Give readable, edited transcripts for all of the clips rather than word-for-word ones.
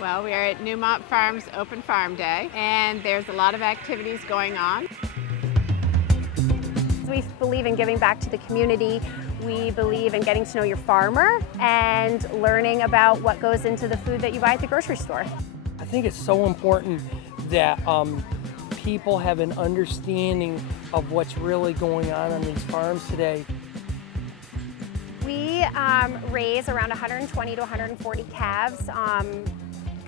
Well, we are at Newmont Farm's Open Farm Day, and there's a lot of activities going on. We believe in giving back to the community. We believe in getting to know your farmer and learning about what goes into the food that you buy at the grocery store. I think it's so important that people have an understanding of what's really going on these farms today. We raise around 120 to 140 calves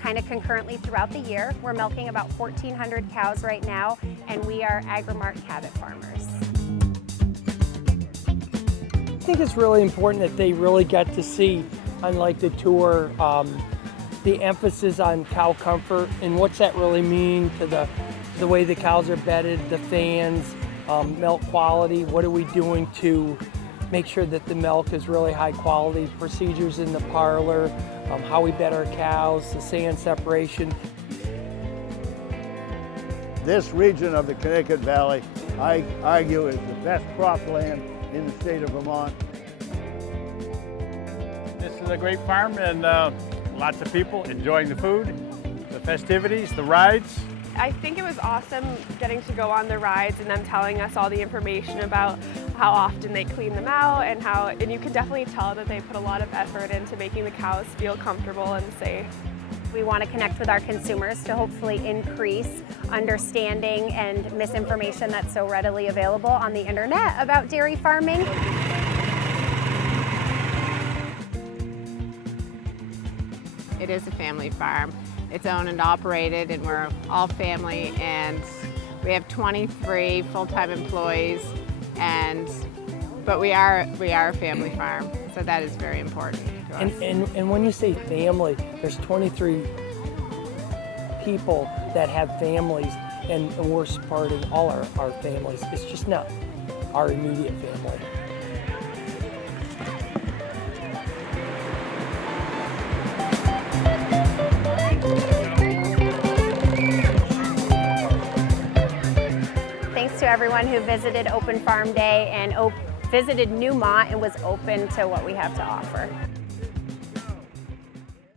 kind of concurrently throughout the year. We're milking about 1,400 cows right now, and we are Agri-Mart Cabot farmers. I think it's really important that they really get to see, unlike the tour, the emphasis on cow comfort and what's that really mean to the way the cows are bedded, the fans, milk quality. What are we doing to make sure that the milk is really high quality, procedures in the parlor, how we bed our cows, the sand separation. This region of the Connecticut Valley, I argue, is the best cropland in the state of Vermont. This is a great farm and lots of people enjoying the food, the festivities, the rides. I think it was awesome getting to go on the rides and them telling us all the information about how often they clean them out and you can definitely tell that they put a lot of effort into making the cows feel comfortable and safe. We want to connect with our consumers to hopefully increase understanding and misinformation that's so readily available on the internet about dairy farming. It is a family farm. It's owned and operated, and we're all family, and we have 23 full-time employees, but we are a family farm, so that is very important to us. And when you say family, there's 23 people that have families, and we're supporting all our families. It's just not our immediate family. Thanks to everyone who visited Open Farm Day and visited Newmont and was open to what we have to offer.